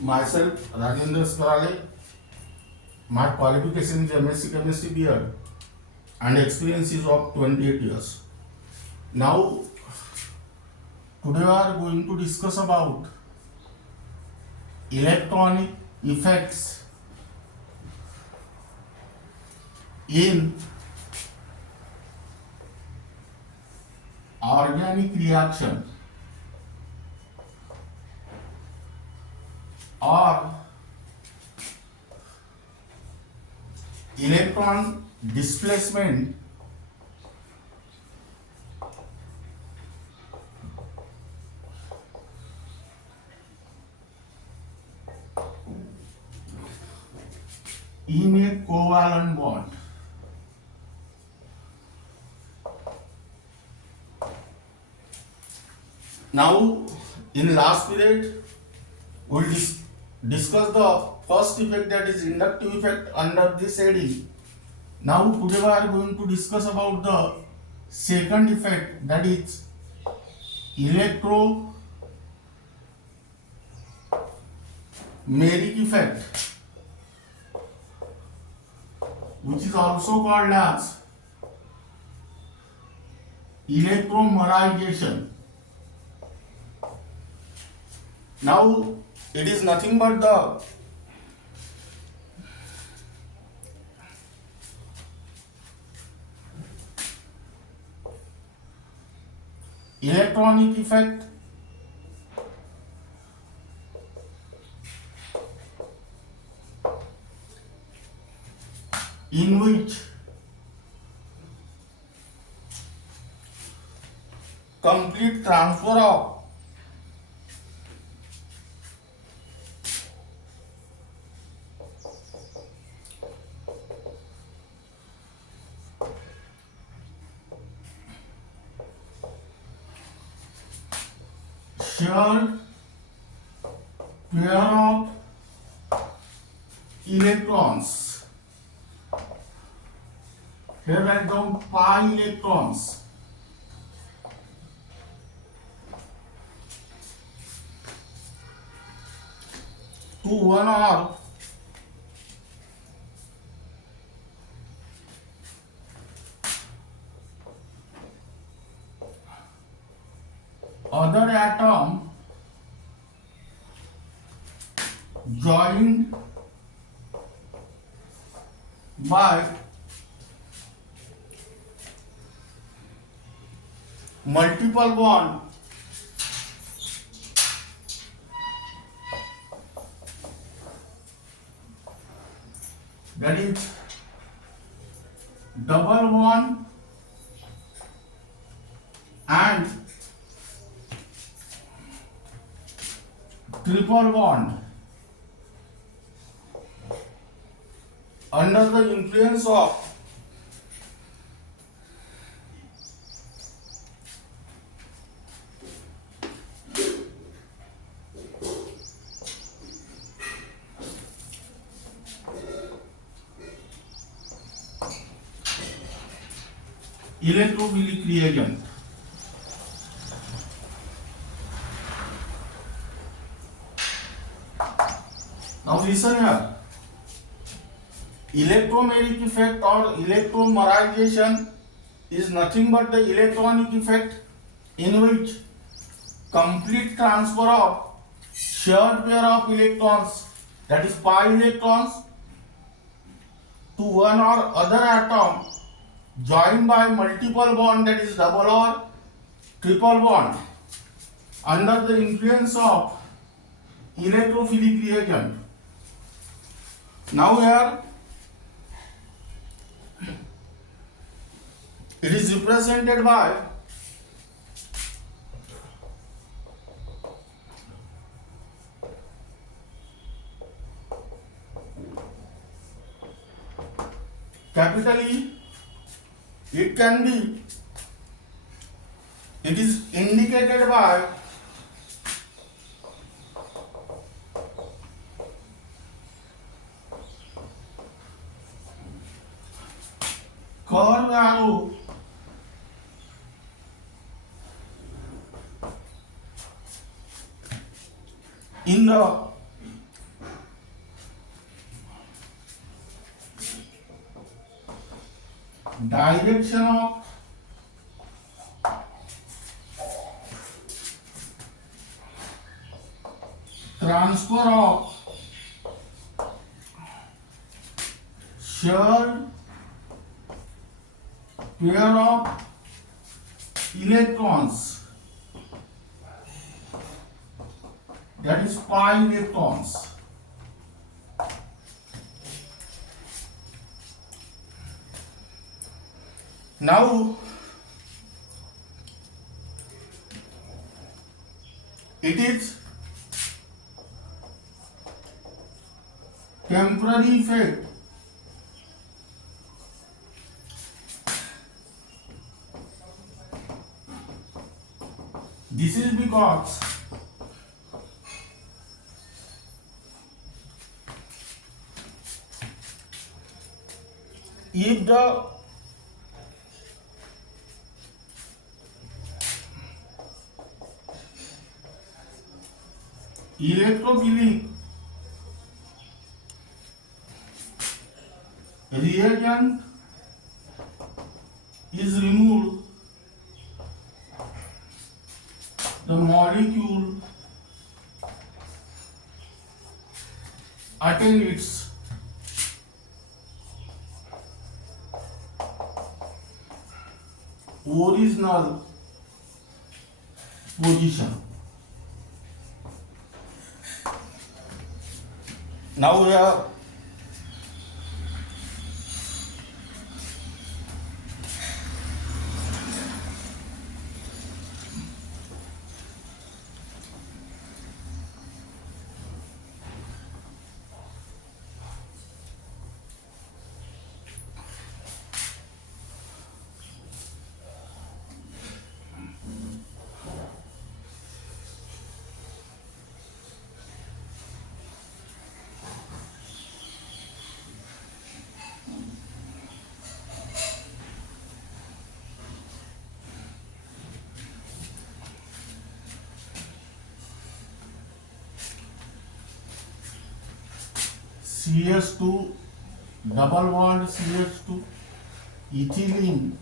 Myself, Rajendra Skarale. My qualification is MSc Chemistry B.Ed and experience is of 28 years. Now, today we are going to discuss about electronic effects in organic reaction or electron displacement in a covalent bond. Now, in last period, we will discuss the first effect, that is inductive effect under this heading. Now, today we are going to discuss about the second effect, that is electromeric effect, which is also called as electromerisation. Now, it is nothing but the electronic effect in which complete transfer of shared pair of electrons, here write down pi electrons, to one or other atom joined by multiple bond that is double bond and triple bond under the influence of electrophilic reagent. Now listen here. Electromeric effect or electromerisation is nothing but the electronic effect in which complete transfer of shared pair of electrons, that is pi electrons, to one or other atom joined by multiple bond, that is double or triple bond, under the influence of electrophilic reagent. Now here it is represented by capital E. It is indicated by curve arrow in the direction of transfer of shared pair of electrons, that is pi electrons. Now it is temporary effect this is because if the electrophilic reagent is removed, the molecule attains its original position. Now we have CH2 double bond CH2 ethylene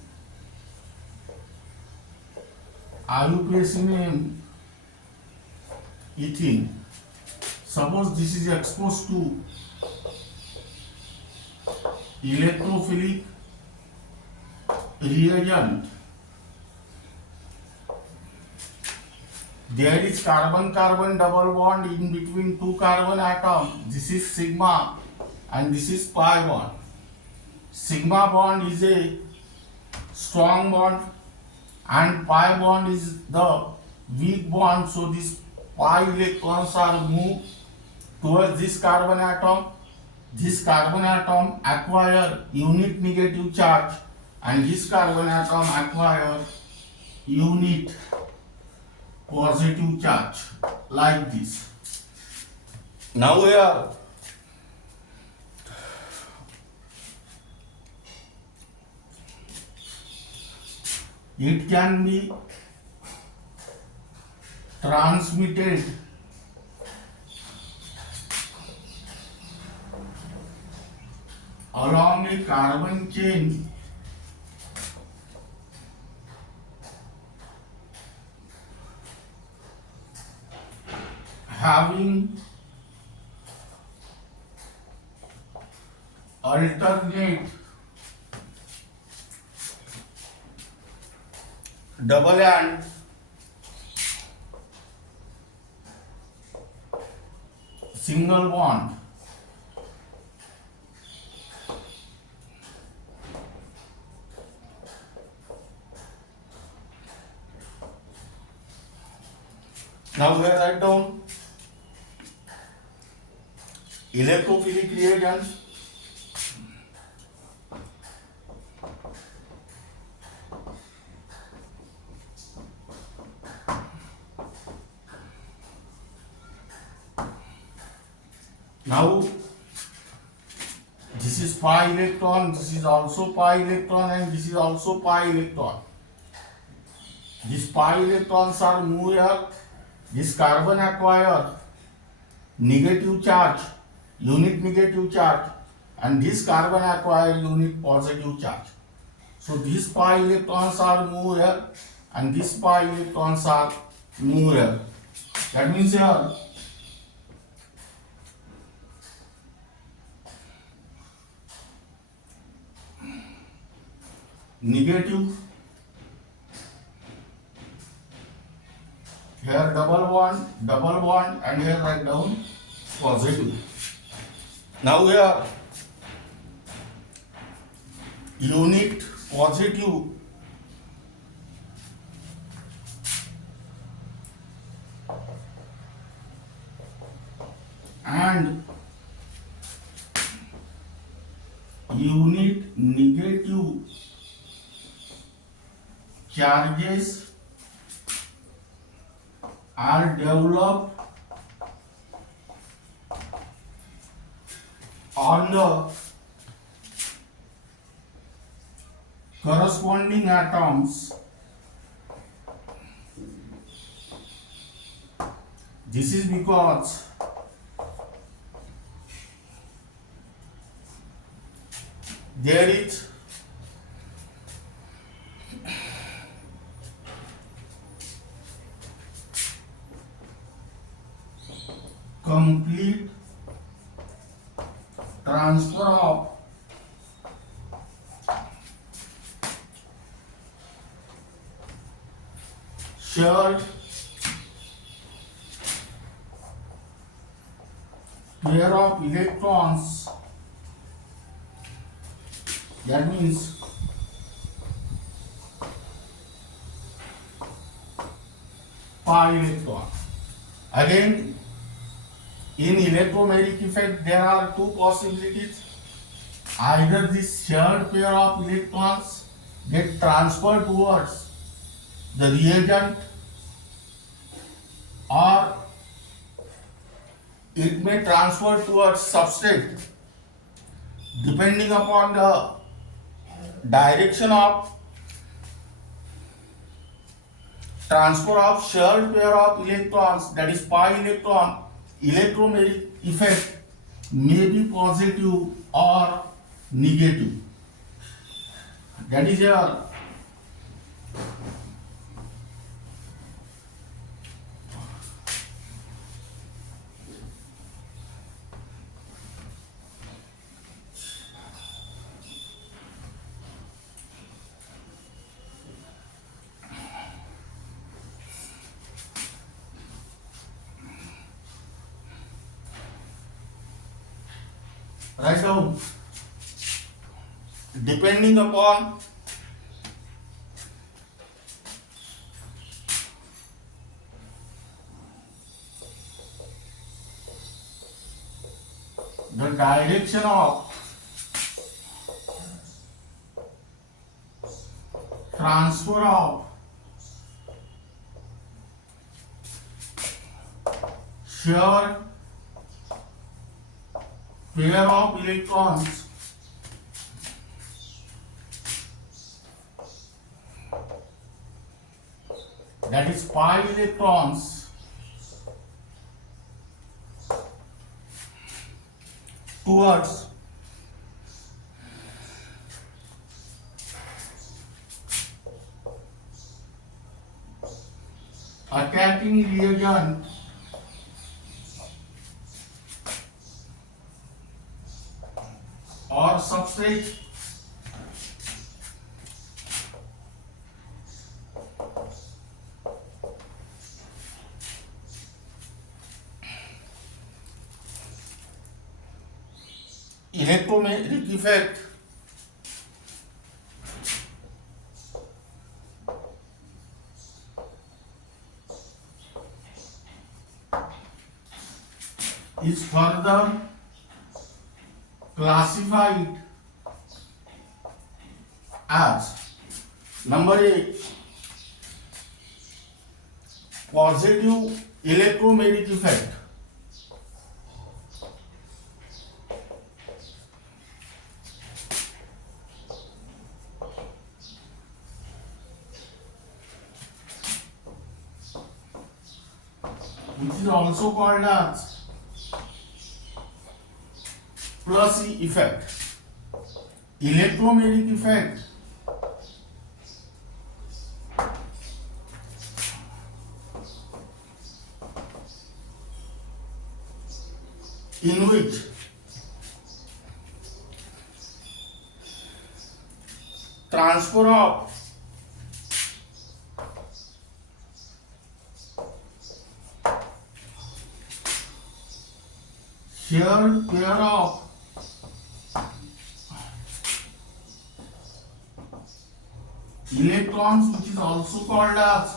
iupacine ethene. Suppose this is exposed to electrophilic reagent. There is carbon-carbon double bond in between two carbon atoms. This is sigma and this is pi bond. Sigma bond is a strong bond and pi bond is the weak bond. So these pi electrons are moved towards this carbon atom. This carbon atom acquire unit negative charge and this carbon atom acquire unit positive charge like this. Now we are it can be transmitted along a carbon chain having alternate double and single bond. Now we write down electrophilic reagents. Now this is pi electron, this is also pi electron and this is also pi electron. These pi electrons are moved here. This carbon acquire negative charge, unit negative charge, and this carbon acquire unit positive charge. So these pi electrons are moved here and these pi electrons are moved here. That means here negative, here double bond and here write down positive. Now here unit positive and unit negative charges are developed on the corresponding atoms. This is because there is complete transfer of shared pair of electrons. That means pi electron. Again, in electromeric effect, there are two possibilities. Either this shared pair of electrons get transferred towards the reagent, or it may transfer towards substrate, depending upon the direction of transfer of shared pair of electrons, that is pi electron. Electromeric effect may be positive or negative. That is here write down depending upon the direction of transfer of shared pair of electrons that is pi electrons towards attacking reagent or substrate electromeric effect is further classified as number 8 positive electromeric effect. Which is also called as plus E effect. Electromeric effect in which transfer of shared pair of electrons, which is also called as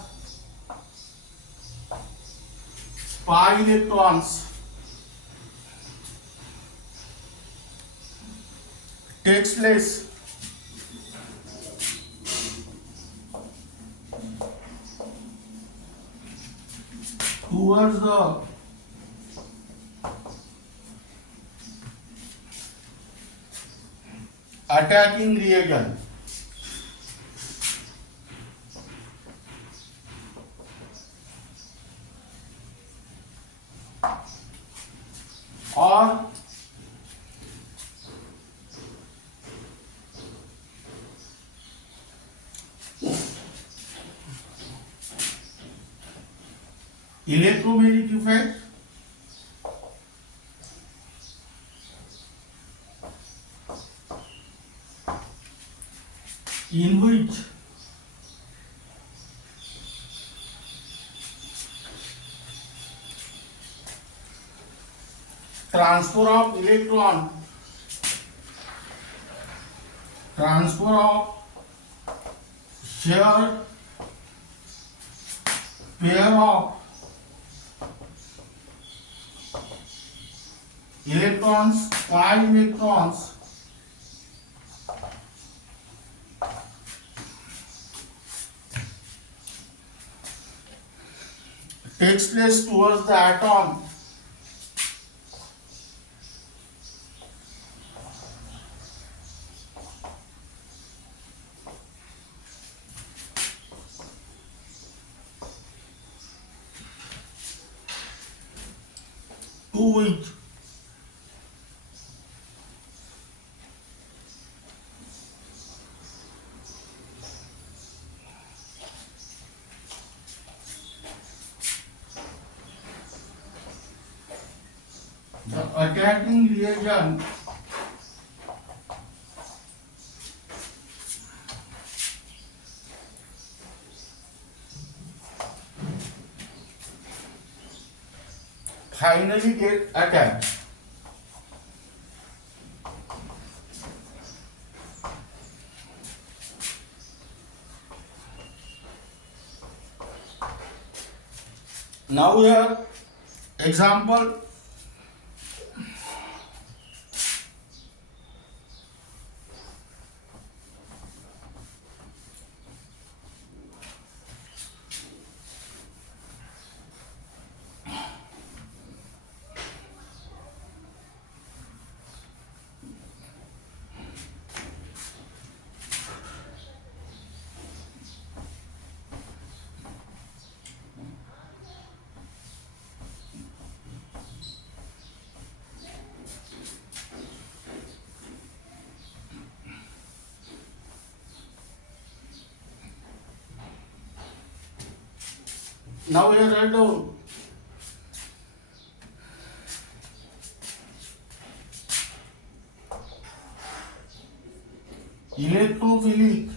pi electrons, takes place towards the attacking reagent. Or electromeric effect in which transfer of electron, transfer of shared pair of electrons, pi electrons, takes place towards the atom to which the attacking reagent finally get attacked. Now we have example. Now we are write down electrophilic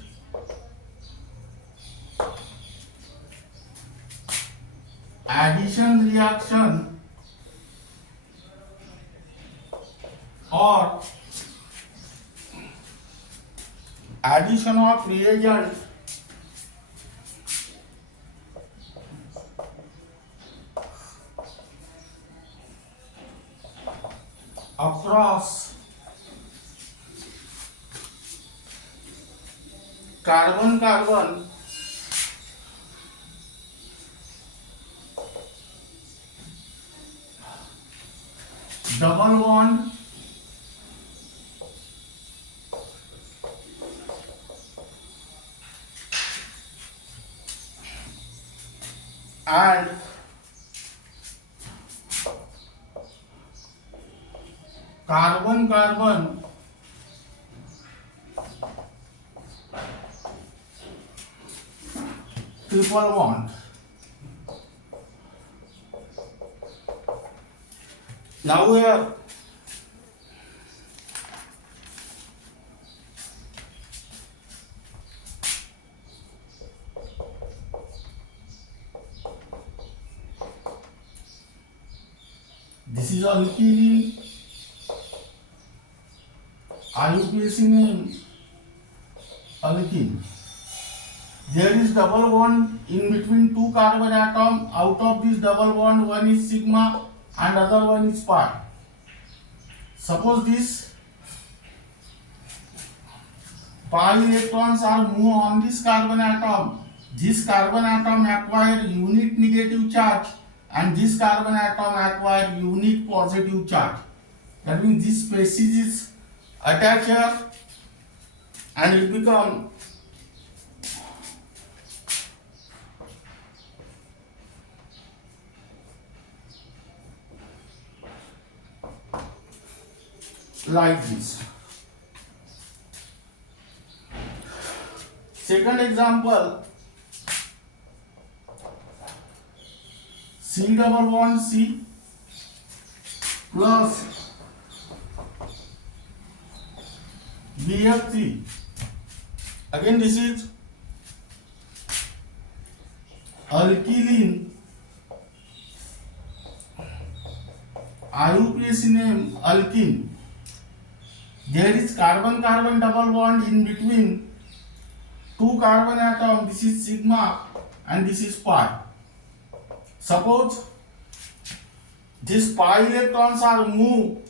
addition reaction or addition of reagent across carbon-carbon double bond and carbon-carbon triple bond. Now we have This is alkyl IUPAC name alkene. There is double bond in between two carbon atom. Out of this double bond, one is sigma and other one is pi. Suppose this pi electrons are moved on this carbon atom. This carbon atom acquire unit negative charge and this carbon atom acquire unit positive charge. That means this species is attached here and it become like this. Second example, C double bond C plus BF3. Again this is alkylene IUPAC name alkene. There is carbon-carbon double bond in between two carbon atom. This is sigma and this is pi. Suppose these pi electrons are moved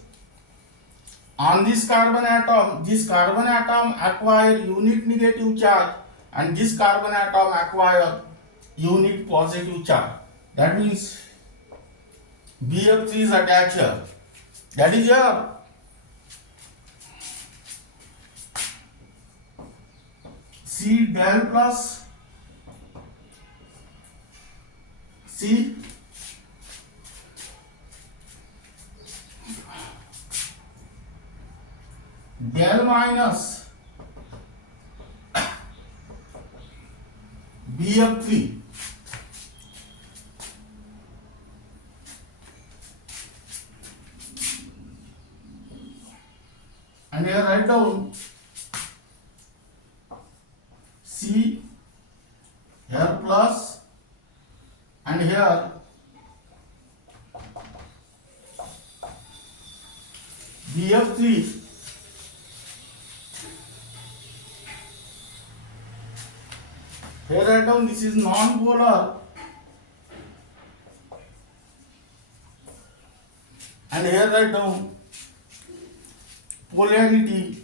on this carbon atom. This carbon atom acquire unit negative charge and this carbon atom acquire unit positive charge. That means BF3 is attached here. That is here. C del plus C del minus BF3. And here write down C here plus and here BF3 here write down this is non-polar and here write down polarity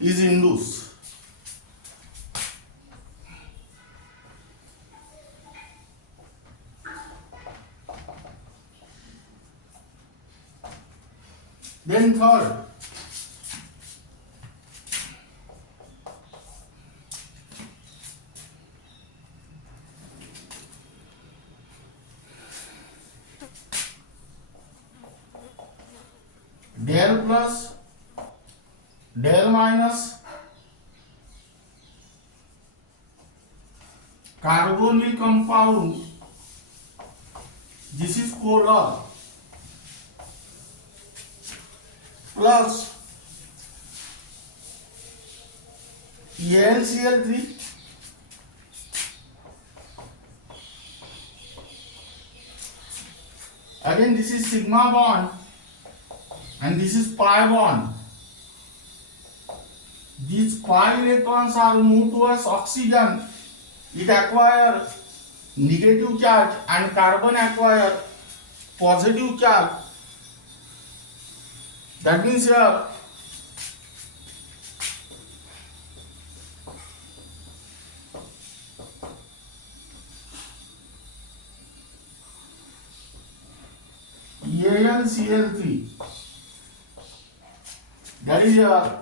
is induced. Then third, del plus del minus carbonyl compound, this is polar, plus AlCl3 again this is sigma bond and this is pi bond. These pi electrons are moved towards oxygen. It acquire negative charge and carbon acquire positive charge. That means here AlCl3, that is here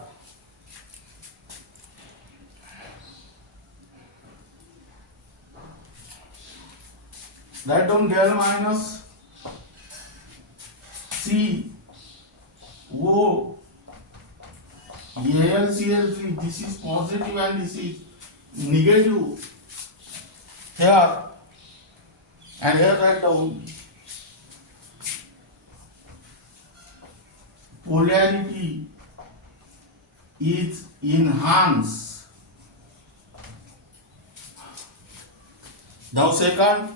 write down del minus C O AlCl3, this is positive and this is negative here and here write down polarity is enhanced. Now second,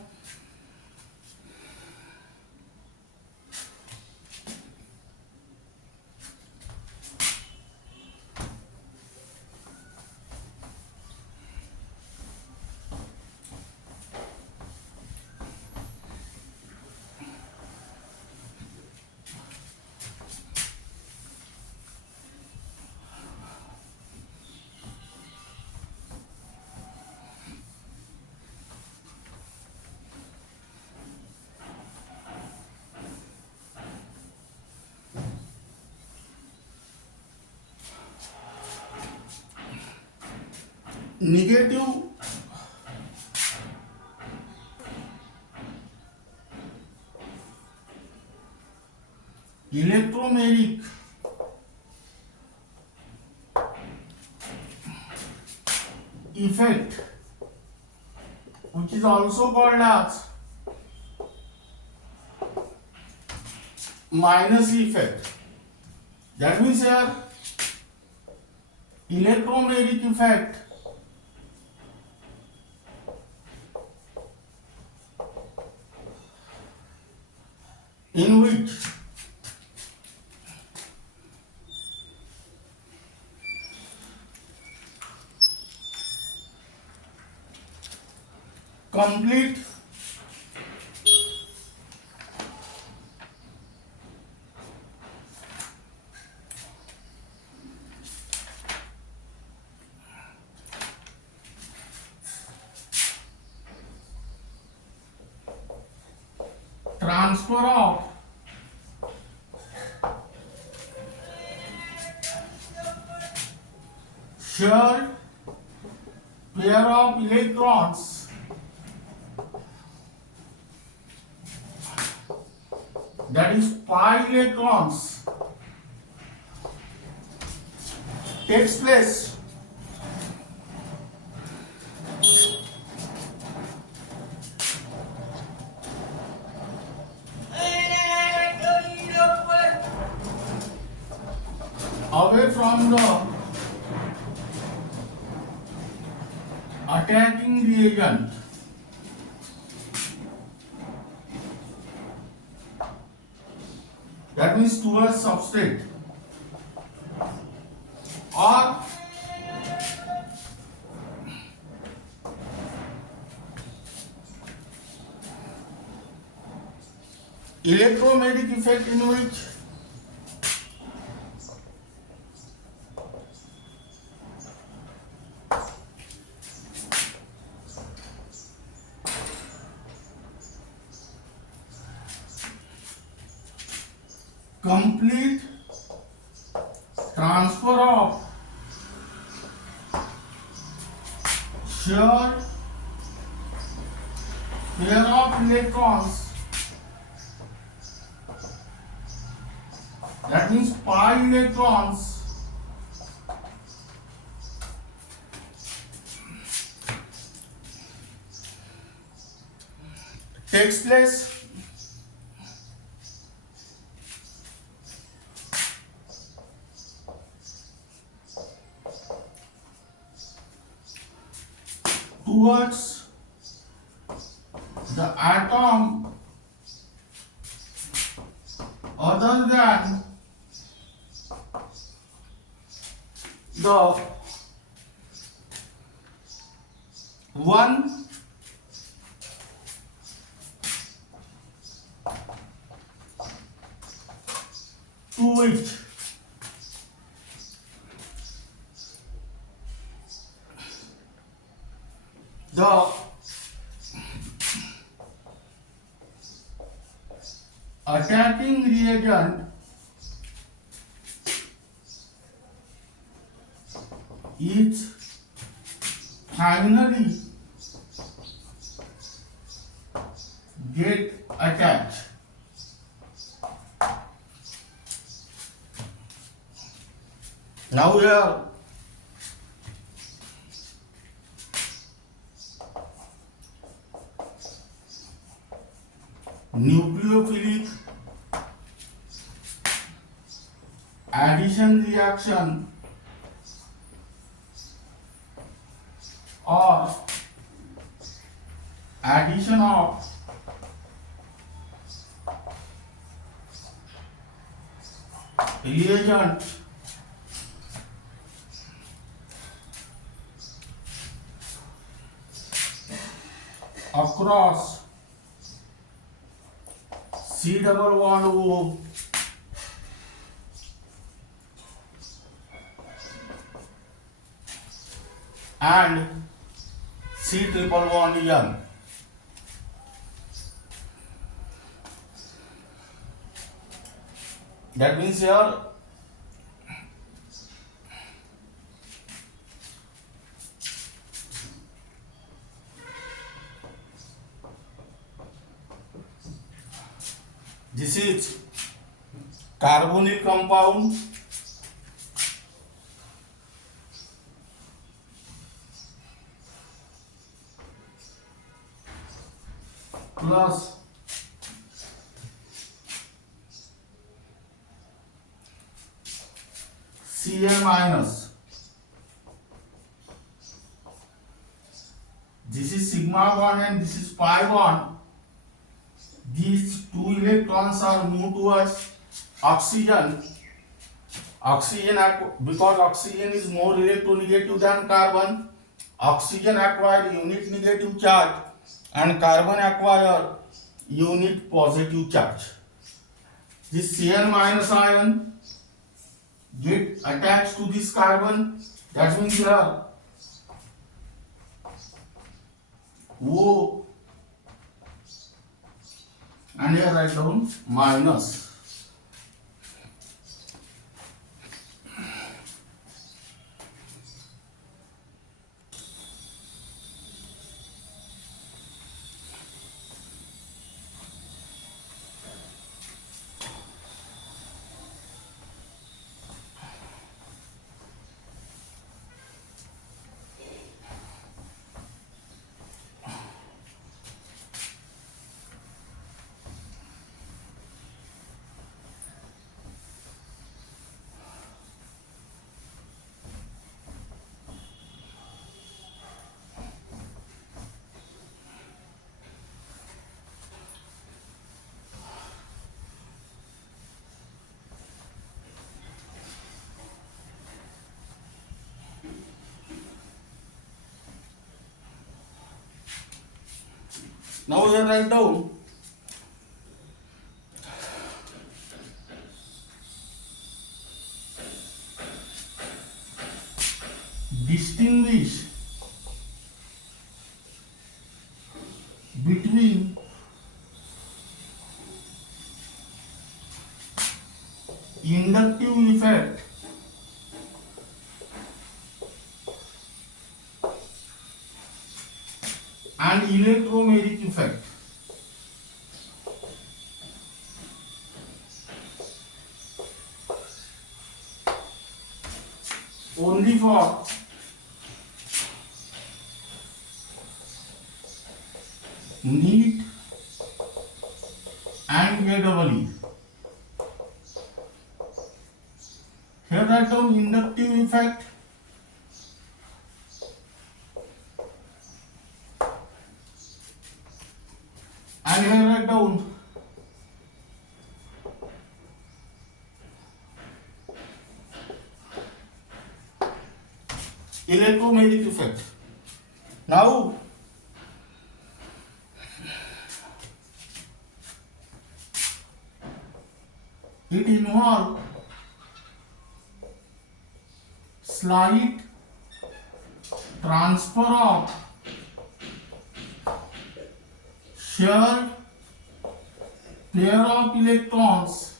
negative electromeric effect, which is also called as minus effect. That means here electromeric effect in which complete transfer of shared pair of electrons that is pi electrons takes place away from the attacking reagent. That means towards substrate, or electromeric effect in which complete transfer of shared pair of electrons, that means pi electrons, takes place towards the atom other than the one to which the attacking reagent is finally get attached. Now here nucleophilic addition reaction or addition of reagent across C double bond O and C triple bond N. That means here This is carbonyl compound plus Cl minus. This is sigma bond and this is pi bond. These two electrons are moved towards oxygen. Because oxygen is more electronegative than carbon, oxygen acquire unit negative charge and carbon acquire unit positive charge. This Cl minus ion get attached to this carbon. That means here O and here write down minus. Now here write down distinguish between inductive effect and electromeric effect. Only for NEET and JEE. Here write down inductive effect and here write down electromeric effect. Now it involves slight transfer of shared pair of electrons,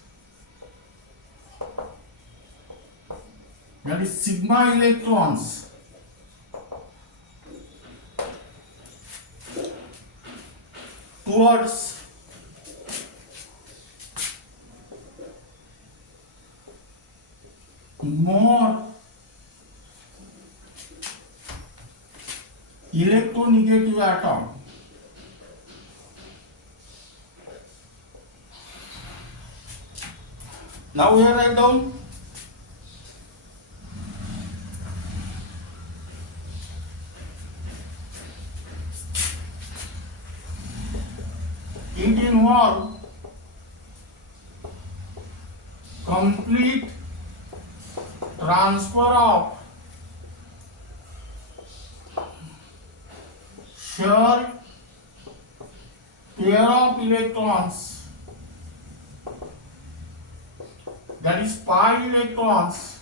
that is sigma electrons, towards more electronegative atom. Now here write down it involves complete transfer of shared pair of electrons, that is pi electrons,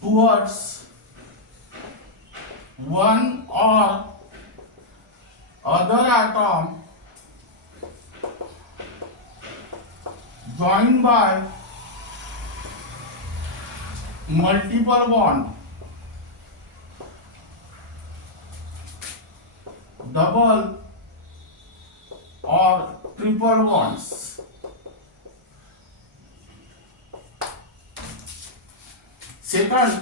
towards one or other atom joined by multiple bond, double or triple bonds. Second,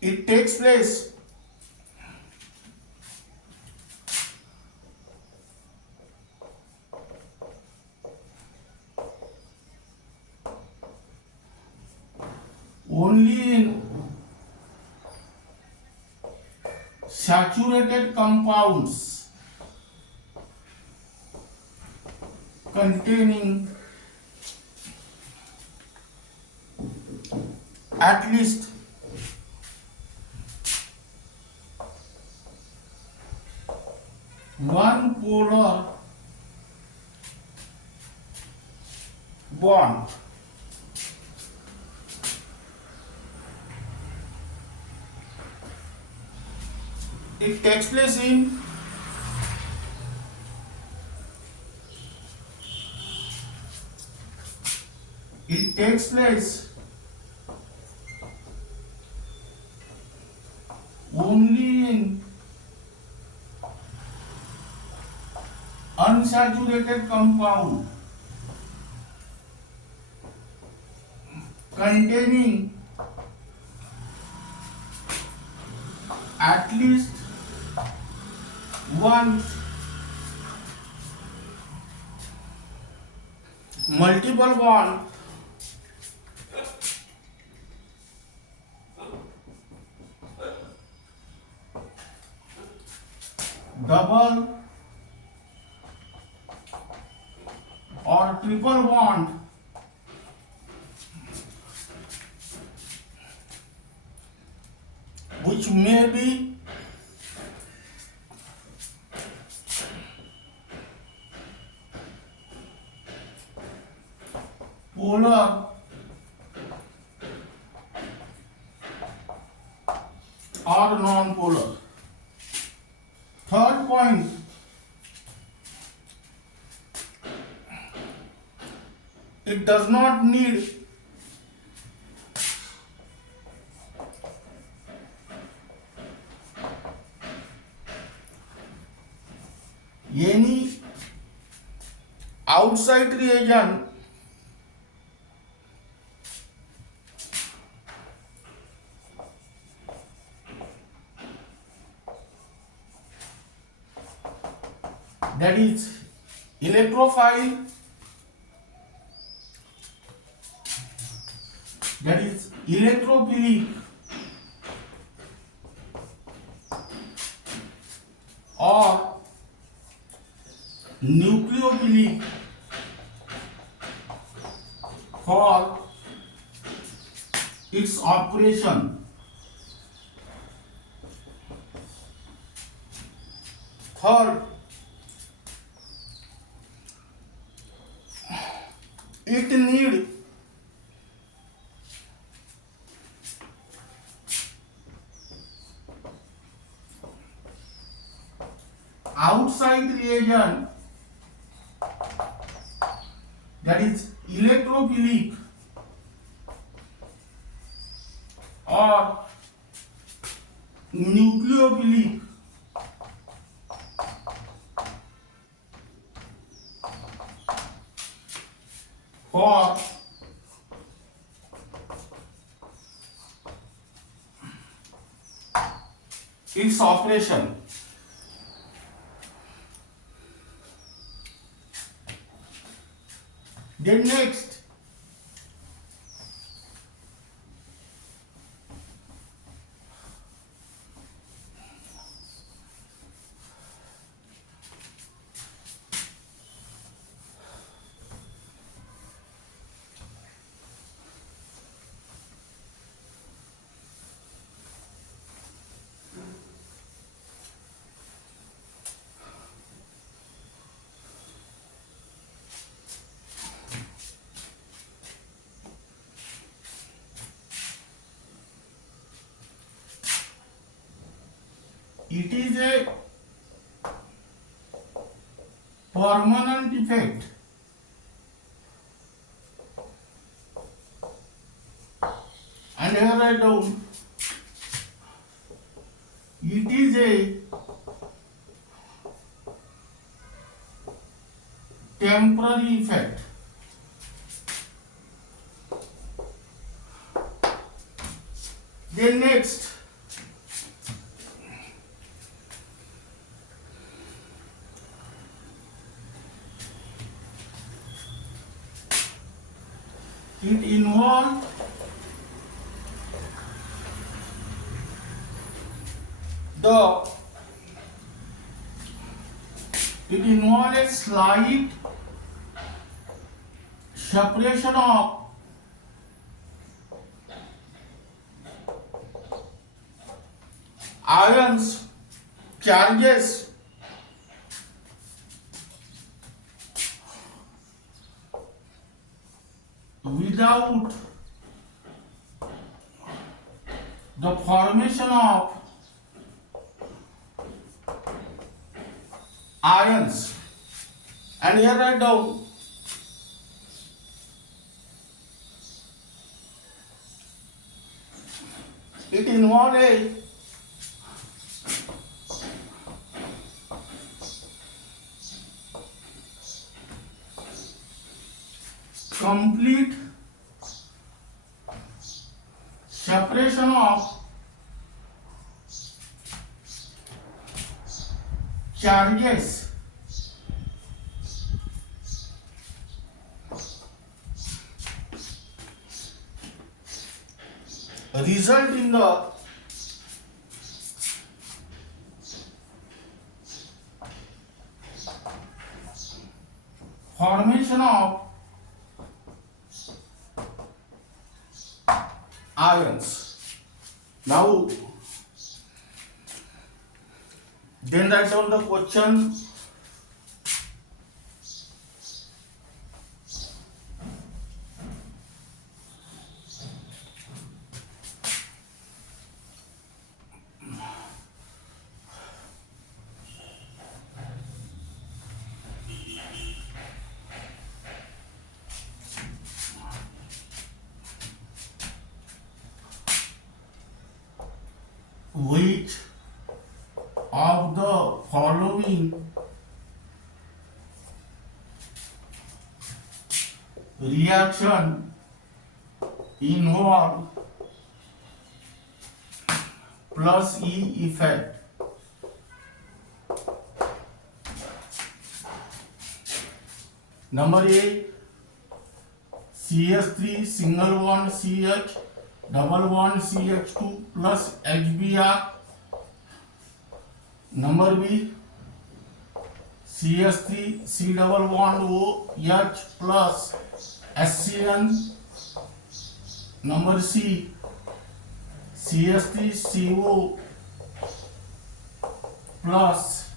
it takes place only in saturated compounds containing at least one polar bond. It takes place in only in unsaturated compound containing at least one multiple bond double or triple bond which may be polar or non-polar. Third point, it does not need any outside reagent that is electrophile, that is electrophilic or nucleophilic for its operation. Third, it need outside reagent that is electrophilic or nucleophilic for its operation. Then next, it is a permanent effect and here I write down It is a temporary effect. Then next, it involves a slight separation of ions, charges without the formation of ions. And here write down it involves a complete separation of charges result in the formation of ions. Now, then write down the question. Which of the following reaction involve plus E effect? Number A, CH3 single bond CH double bond CH2 plus HBr. Number B, CH3 C double bond OH plus HCN. Number C, CH3 CO plus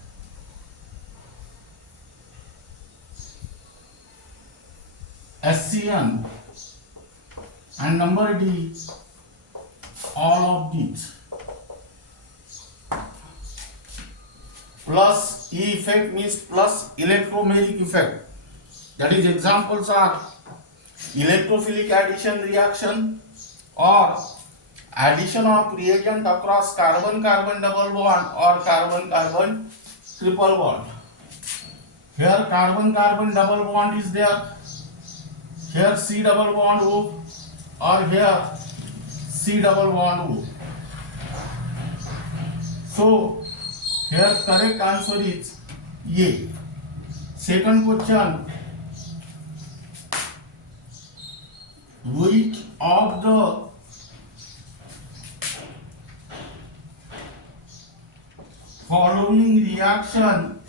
HCN. And number D, all of these. Plus E effect means plus electromeric effect. That is, examples are electrophilic addition reaction or addition of reagent across carbon-carbon double bond or carbon-carbon triple bond. Here carbon-carbon double bond is there. Here C double bond O, or here C double bond O. So here correct answer is A. Second question, which of the following reaction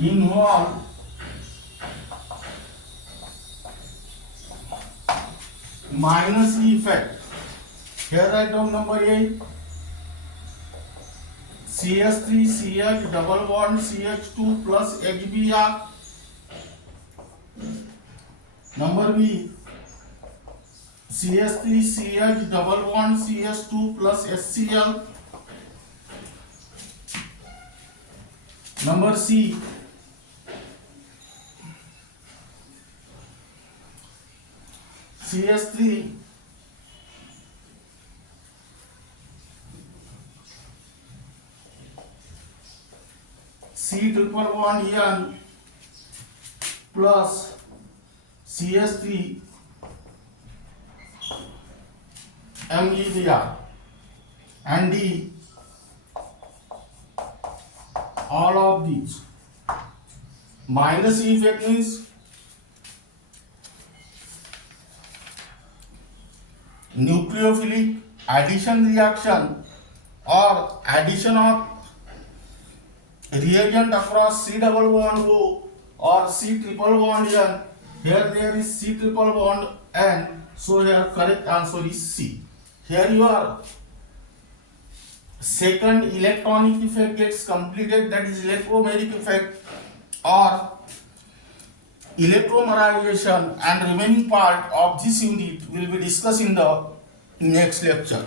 involve minus E effect? Here write down number A, CH3 CH double bond CH2 plus HBr. Number B, CH3 CH double bond CH2 plus HCl. Number C, CH3 C triple bond N plus CH3 MEBR and D all of these. Minus E effect means nucleophilic addition reaction or addition of reagent across C double bond O or C triple bond N. Here there is C triple bond N, so here correct answer is C. Here your second electronic effect gets completed, that is electromeric effect or electromerisation, and remaining part of this unit will be discussed in the next lecture.